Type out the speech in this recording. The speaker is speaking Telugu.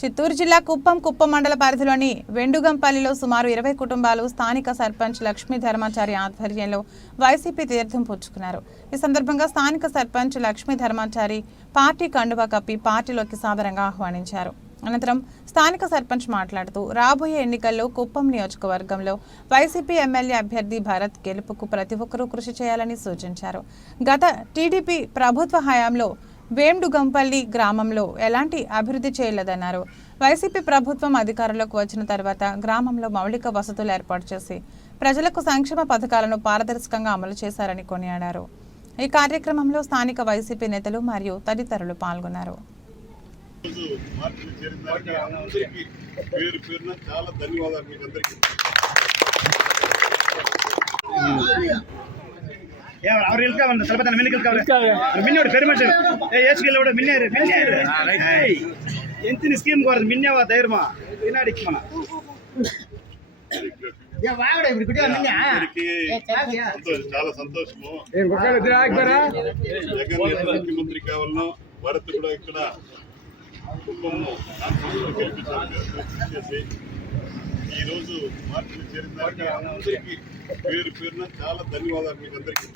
చిత్తూరు జిల్లా కుప్పం కుప్పం మండల పరిధిలోని వెండుగంపల్లిలో సుమారు ఇరవై కుటుంబాలు స్థానిక సర్పంచ్ లక్ష్మీ ధర్మాచారి ఆధ్వర్యంలో వైసీపీ తీర్థం పుచ్చుకున్నారు. ఈ సందర్భంగా స్థానిక సర్పంచ్ లక్ష్మీ ధర్మాచారి పార్టీ కండువా కప్పి పార్టీలోకి సాదరంగా ఆహ్వానించారు. అనంతరం స్థానిక సర్పంచ్ మాట్లాడుతూ రాబోయే ఎన్నికల్లో కుప్పం నియోజకవర్గంలో వైసీపీ ఎమ్మెల్యే అభ్యర్థి భరత్ గెలుపుకు ప్రతి ఒక్కరూ కృషి చేయాలని సూచించారు. గత టీడీపీ ప్రభుత్వ హయాంలో వేమ్డుగంపల్లి గ్రామంలో ఎలాంటి అభివృద్ధి చేయలేదన్నారు. వైసీపీ ప్రభుత్వం అధికారంలోకి వచ్చిన తర్వాత గ్రామంలో మౌలిక వసతులు ఏర్పాటు చేసి ప్రజలకు సంక్షేమ పథకాలను పారదర్శకంగా అమలు చేశారని కొనియాడారు. ఈ కార్యక్రమంలో స్థానిక వైసీపీ నేతలు మరియు తదితరులు పాల్గొన్నారు. అందరికీ పేరు చాలా ధన్యవాదాలు அவர் இருக்கா அந்த சிலபத்தன மின்னுக்கு இருக்கா அவர் மின்னோட பெருமை ஏ ஏசுகளோட மின்னேறு மின்னேறு. எந்த ஸ்கீமுக்கு வருது மின்னேவா தைரியமா? என்ன அடிக்குமா చాలా సంతోషము జగన్ ముఖ్యమంత్రి కూడా ఇక్కడ ఈరోజు మార్పులు చేరిన అందరికీ పేరు పేరున చాలా ధన్యవాదాలు మీకు అందరికీ.